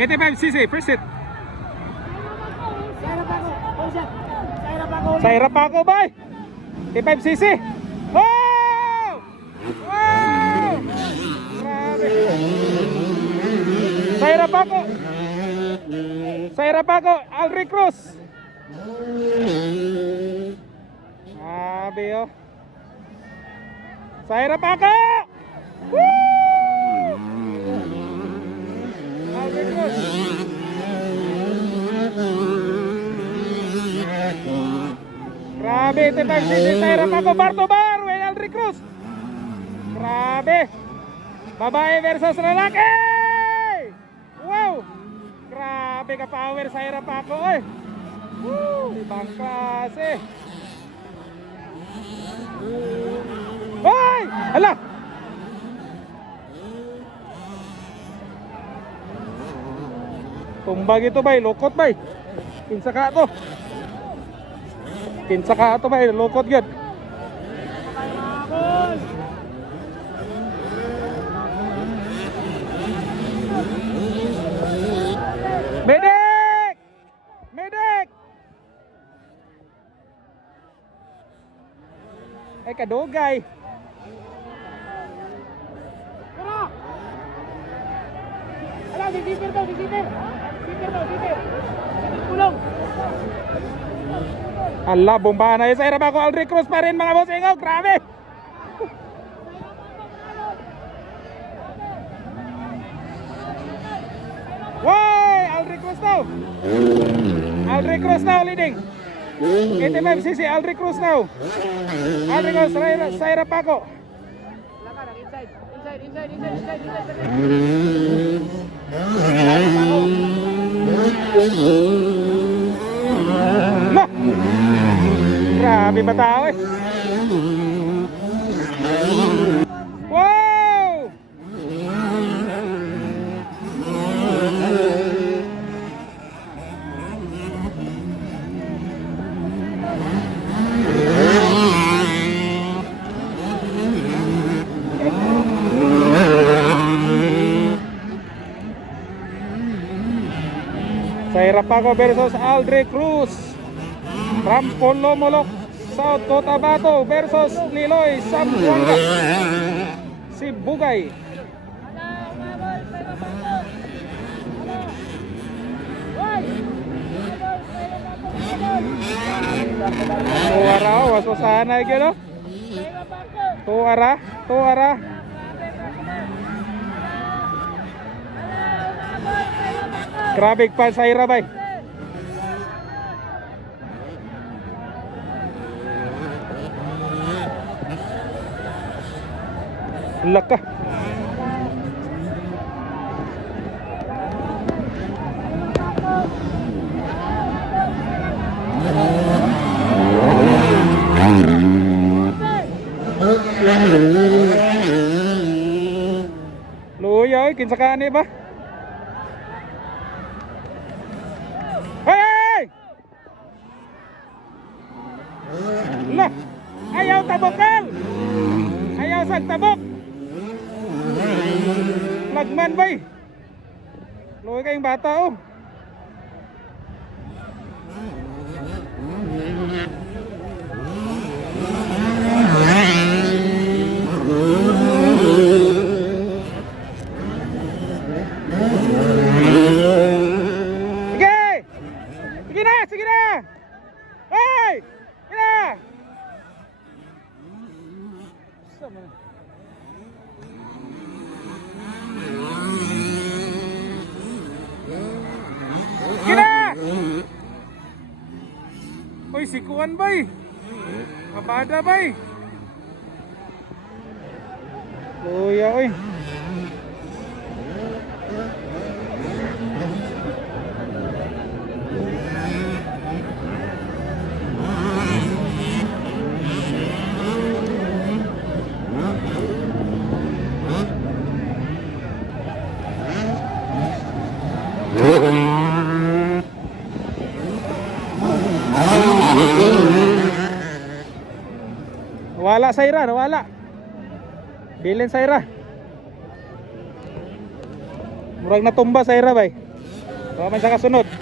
85cc, first hit. Saya pa ako. Oh, siya. Saya pa ako. Sa hirap ako, bay. 85cc. Wow! Wow! Grabe. Sa hirap ako. Sa hirap ako, Alri Cruz. Grabe, oh. Sa hirap ako. Woo! Grabe, ito tayo si Tyra Paco Barto Bar, Cruz. Grabe. Babae versus lalaki. Wow. Grabe ka power sa Tyra Paco eh. Woo, ibang klase. Hoy! Hala! Tumbag ito bay, lokot bay. Kinsa ka to? Kinsa ka ato ba lokot gyud. Medic! Medic! Ay kadugay. Ala, sisipir. Sisipir daw. Sisipir kulong. Ala, bombahan na sa irap ako Aldri Cruz pa rin mga boss ingaw. Grabe! Why! Aldri Cruz now! Aldri Cruz now leading! 85cc, Aldri Cruz now! Aldri Cruz, sa- sa. Lakan, inside. Inside, inside, inside, inside, inside. Grabe ba tao eh? Wow! Ako versus Aldre Cruz. From Polomolok, South Cotabato versus Liloy Sambuanga si Bugay. Tuara oh, waso sana gitu Tuara, tuara Grabe pa sa ira bay Laka. Luya, kinsa ka ani ba? Lagman bay! Luwi kayong bata oh! Hey! Sige na! Sama Uy, si Kuan bay! Kabada bay! Kuya, uy! Wala sa ira, wala. Bilin sa ira. Murag natumba sa ira bay. May sa kasunod.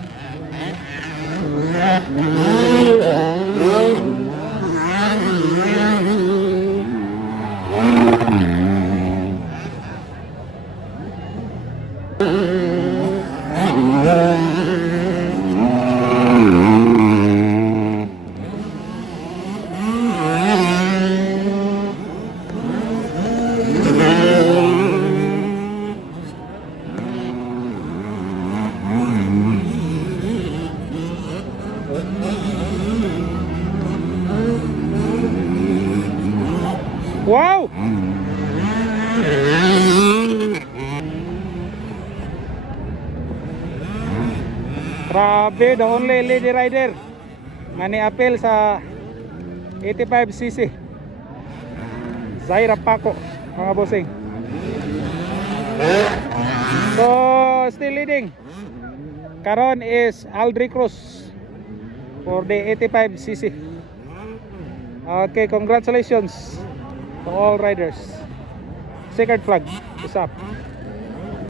Wow! Grabe, the only lady rider nga ni-appeal sa 85cc. Zaira Paco, mga bossing. So, still leading. Karon is Aldri Cruz for the 85cc. Okay, congratulations to all riders. Second flag is up.